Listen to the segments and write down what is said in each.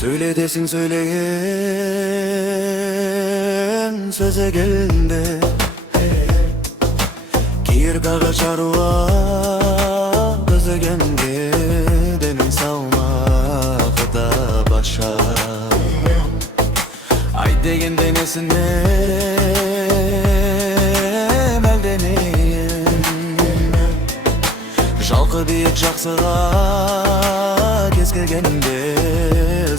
Söyle desin söyleyen söze geldi. Gir kağa çarva kızı gendi. Demin savmak da başa ay degen denesine meldeneyin. Жалқы биік жақсыға кез келгенде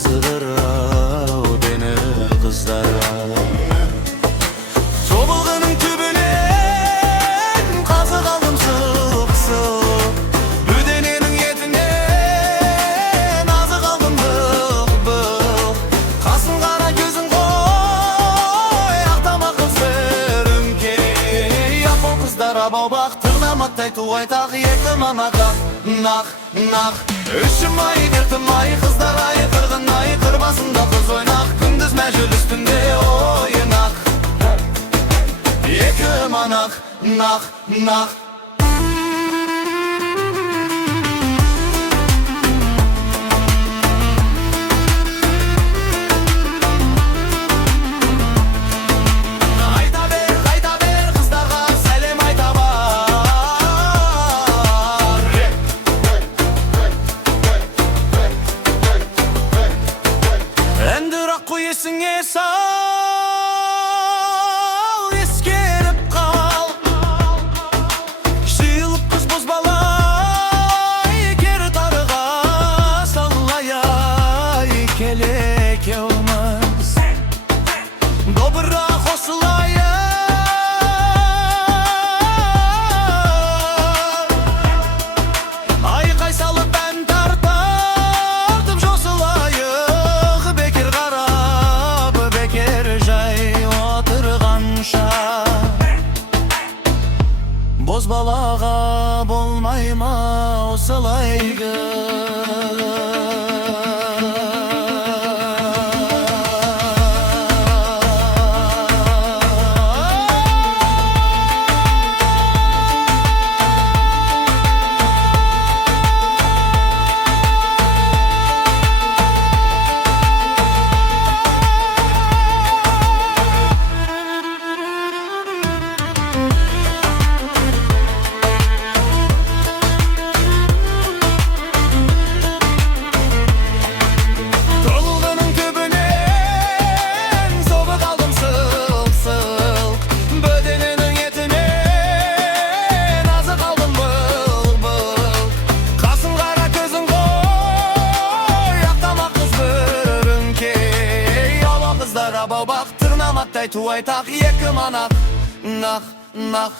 зығырау бені қыздарға. Тобылғының түбінен қазы қалдым сұқ-сұқ, бөдененің етінен азы қалдым бұқ-бұқ. Қасын қара көзін қой, ақтама қыз бір үңкей. Апыл қыздар абау-бақ, тырнаматтай туай тағы екі манаға. Нақ, нақ, үшім ай, дертім ай, қыздар ай, қырғын ай, қырбасында қыз ойнақ, күндіз мәжіл үстінде ойнақ. Екі манақ, нақ, нақ. Есіңе сал, ескеріп қал, жиылып қыз бозбала кері тарыға саллай келекеуміз. Добыра қосылайық, айқай салып ән тартып жосылайық. Бекер қара бозбалаға болмай ма осылайғы. Абау-бақ, тырнаматтай туай тақ екі манақ. Нақ, нақ.